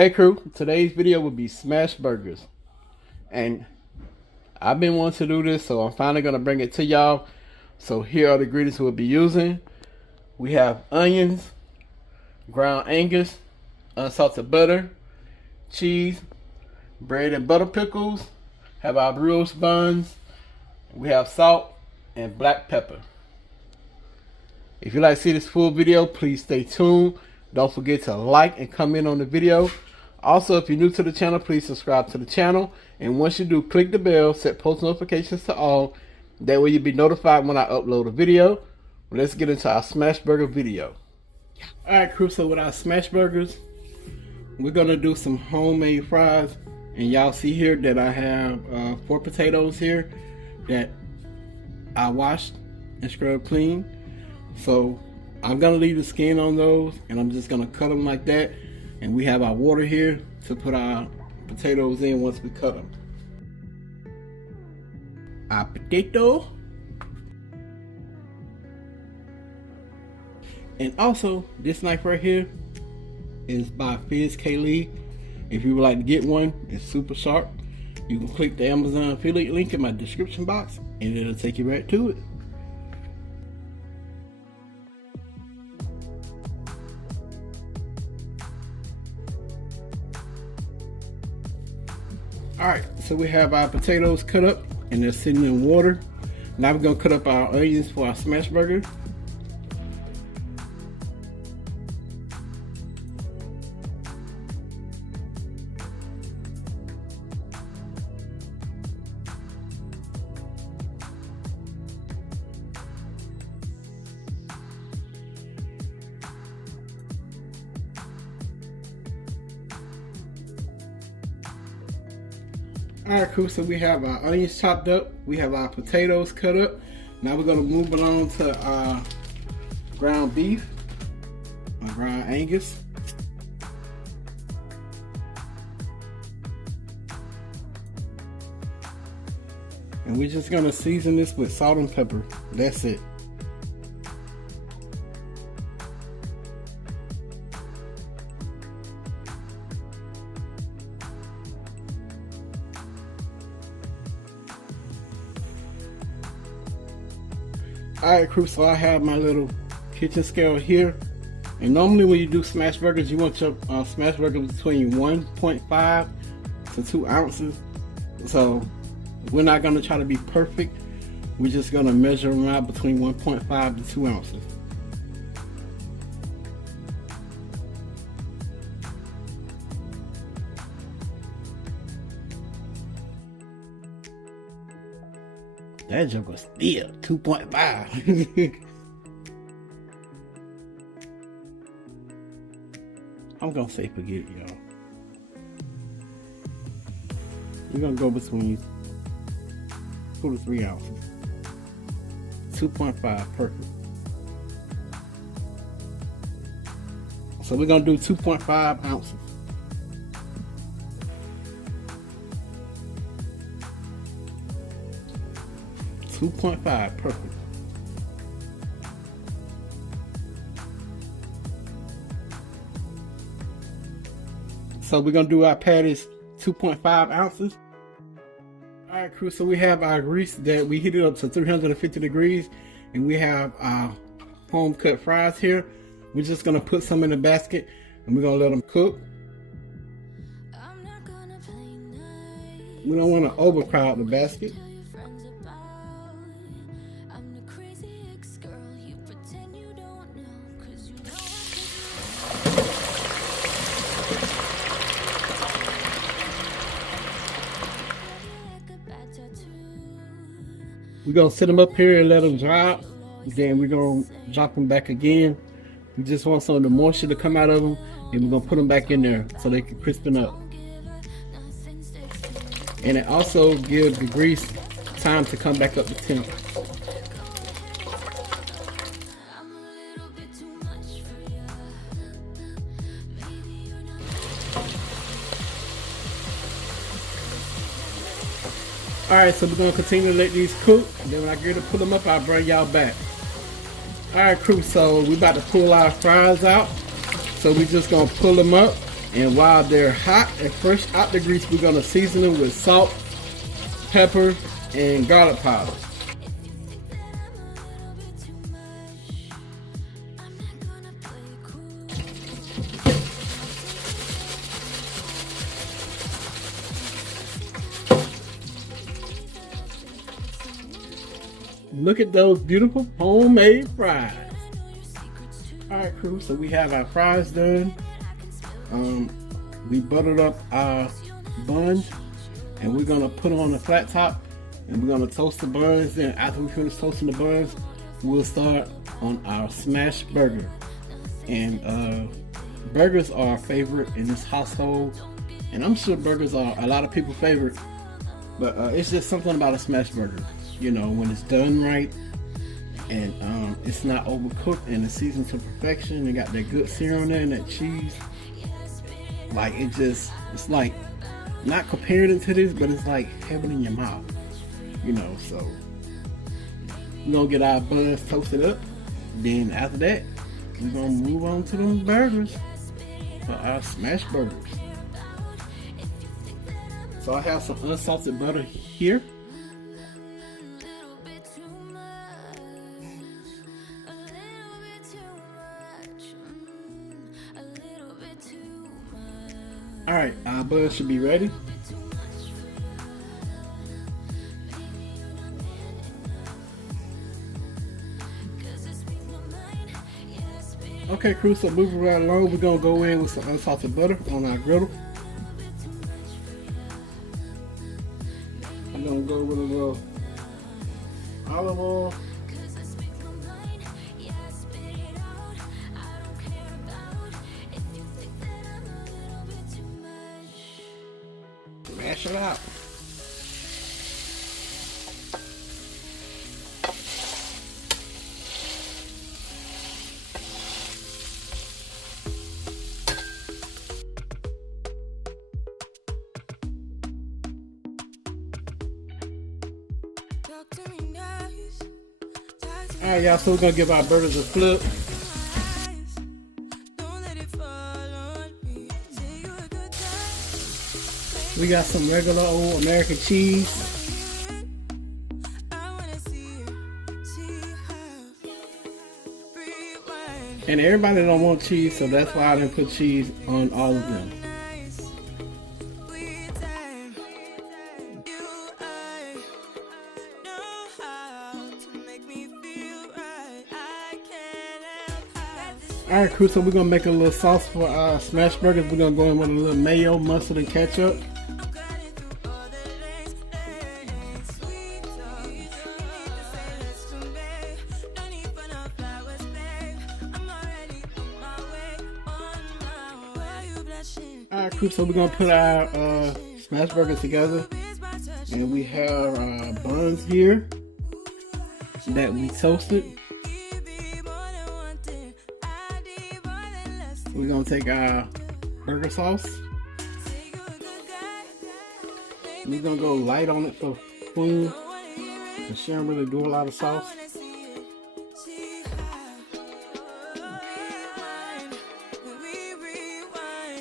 Hey crew, today's video will be smash burgers. And I've been wanting to do this, so I'm finally going to bring it to y'all. So here are the ingredients we'll be using. We have onions, ground Angus, unsalted butter, cheese, bread and butter pickles, have our brioche buns, we have salt and black pepper. If you'd like to see this full video, please stay tuned. Don't forget to like and comment on the video. Also, if you're new to the channel, please subscribe to the channel. And once you do, click the bell, set post notifications to all. That way you'll be notified when I upload a video. Let's get into our smash burger video. Alright crew, so with our smash burgers, we're going to do some homemade fries. And y'all see here that I have 4 potatoes here that I washed and scrubbed clean. So I'm going to leave the skin on those, and I'm just going to cut them like that. And we have our water here to put our potatoes in once we cut them. Our potato. And also, this knife right here is by Fizz K Lee. If you would like to get one, it's super sharp. You can click the Amazon affiliate link in my description box, and it'll take you right to it. Alright, so we have our potatoes cut up and they're sitting in water. Now we're going to cut up our onions for our smash burger. Alright crew, so we have our onions chopped up, we have our potatoes cut up. Now we're going to move along to our ground beef, our ground Angus. And we're just going to season this with salt and pepper. That's it. Alright crew, so I have my little kitchen scale here, and normally when you do smash burgers, you want your smash burger between 1.5 to 2 ounces. So we're not going to try to be perfect, we're just going to measure them out between 1.5 to 2 ounces. That joke was still 2.5. I'm gonna say forget it, y'all. We're gonna go between 2 to 3 ounces. 2.5, perfect. So we're gonna do 2.5 ounces. .5, perfect. So we're gonna do our patties 2.5 ounces. Alright crew, so we have our grease that we heated up to 350 degrees, and we have our home cut fries here. We're just gonna put some in the basket and we're gonna let them cook. We don't want to overcrowd the basket. We're going to set them up here and let them dry out. Then we're going to drop them back again. We just want some of the moisture to come out of them, and we're going to put them back in there so they can crispen up. And it also gives the grease time to come back up to temp. Alright, so we're going to continue to let these cook. Then when I get to pull them up, I'll bring y'all back. Alright crew, so we about to pull our fries out. So we just going to pull them up And while they're hot and fresh out the grease, we're gonna season them with salt, pepper, and garlic powder. Look at those beautiful homemade fries. Alright crew, so we have our fries done. We buttered up our buns and we're gonna put on a flat top and we're gonna toast the buns. Then after we finish toasting the buns, we'll start on our smash burger. And burgers are our favorite in this household, and I'm sure burgers are a lot of people's favorite, but it's just something about a smash burger. You know, when it's done right and it's not overcooked and it's seasoned to perfection, and got that good sear on there and that cheese. Like it's like, not comparing it to this, but it's like heaven in your mouth, you know. So we're gonna get our buns toasted up. Then after that, we're gonna move on to them burgers for our smash burgers. So I have some unsalted butter here. Alright, our buns should be ready. Okay crew, so moving right along, we're going to go in with some unsalted butter on our griddle. I'm going to go with a little olive oil. Mash it out. Alright y'all, so we're going to give our burgers a flip. We got some regular old American cheese. And everybody don't want cheese, so that's why I didn't put cheese on all of them. Alright crew, so we're going to make a little sauce for our smash burgers. We're going to go in with a little mayo, mustard, and ketchup. Alright crew, so we're going to put our smash burgers together. And we have our buns here that we toasted. We're going to take our burger sauce. We're going to go light on it for food. And she don't really do a lot of sauce.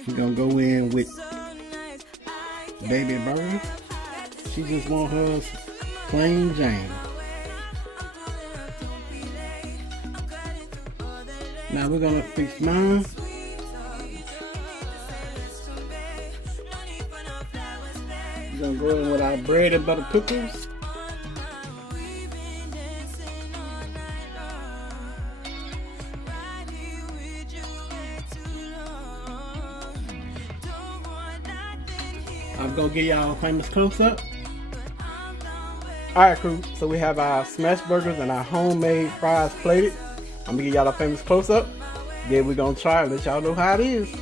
We're going to go in with baby burger. She just wants hers plain Jane. Now we're going to fix mine. We're going to go in with our bread and butter pickles. I'm going to give y'all a famous close-up. Alright crew, so we have our smash burgers and our homemade fries plated. I'm going to give y'all a famous close-up. Then we're going to try and let y'all know how it is.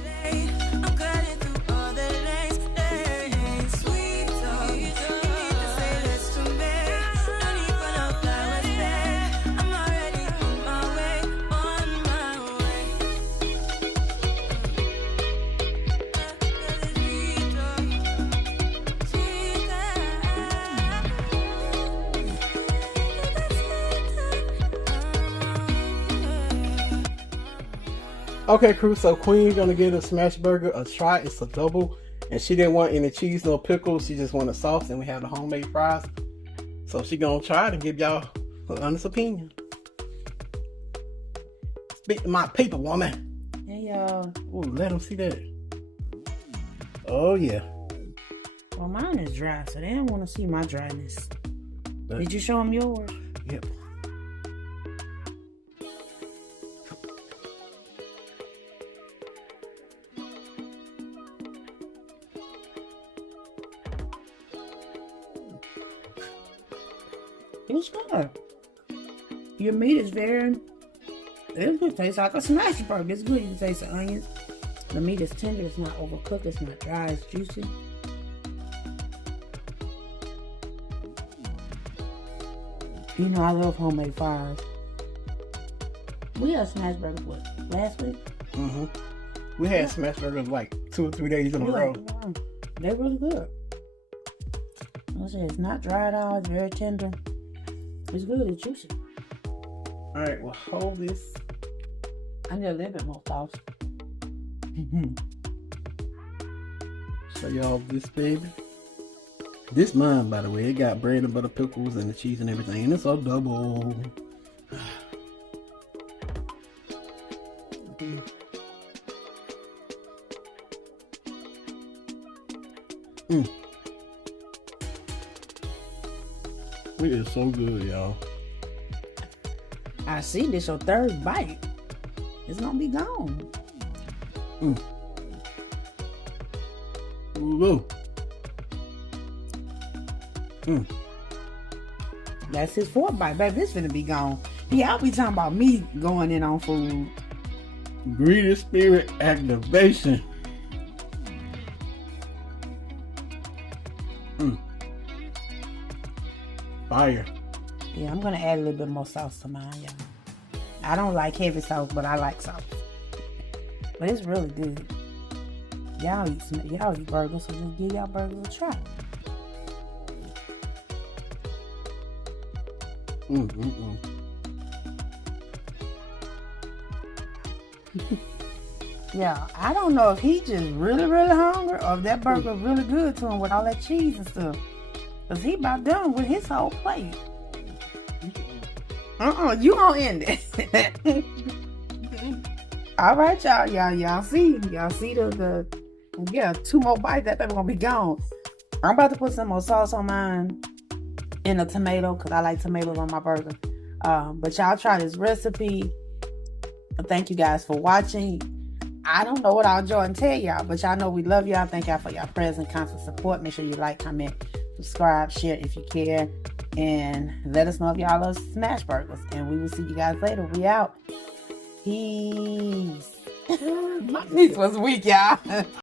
Okay, crew, so Queen gonna give the smash burger a try. It's a double, and she didn't want any cheese, no pickles. She just wanted sauce, and we have the homemade fries. So she gonna try it and give y'all her honest opinion. Speak to my people, woman. Hey, y'all. Ooh, let them see that. Oh, yeah. Well, mine is dry, so they don't want to see my dryness. Did you show them yours? Yep. It's good. Your meat is it's good. Tastes like a smash burger. It's good. You can taste the onions. The meat is tender. It's not overcooked. It's not dry. It's juicy. You know I love homemade fries. We had smash burgers last week? Mm-hmm. We had smash burgers like 2 or 3 days in a row. They're really good. I say it's not dry at all. It's very tender. It's good. It's juicy. Alright, well, hold this. I need a little bit more sauce. Show y'all this, baby. This mine, by the way. It got bread and butter, pickles, and the cheese and everything. And it's a double. It is so good, y'all. I see this your third bite. It's gonna be gone. Ooh. That's his fourth bite, baby. This finna be gone. Yeah, I'll be talking about me going in on food. Greedy spirit activation. Fire. Yeah, I'm gonna add a little bit more sauce to mine, y'all. I don't like heavy sauce, but I like sauce. But it's really good. Y'all eat burgers, so just give y'all burgers a try. Yeah, I don't know if he just really, really hungry or if that burger really good to him with all that cheese and stuff. Cause he about done with his whole plate. You gonna end it. All right, y'all see the 2 more bites. That baby gonna be gone. I'm about to put some more sauce on mine and a tomato because I like tomatoes on my burger. But y'all try this recipe. Thank you guys for watching. I don't know what I'll enjoy and tell y'all, but y'all know we love y'all. Thank y'all for y'all present, constant support. Make sure you like, comment, subscribe, share if you care, and let us know if y'all love smash burgers. And we will see you guys later. We out. Peace. My niece was weak, y'all.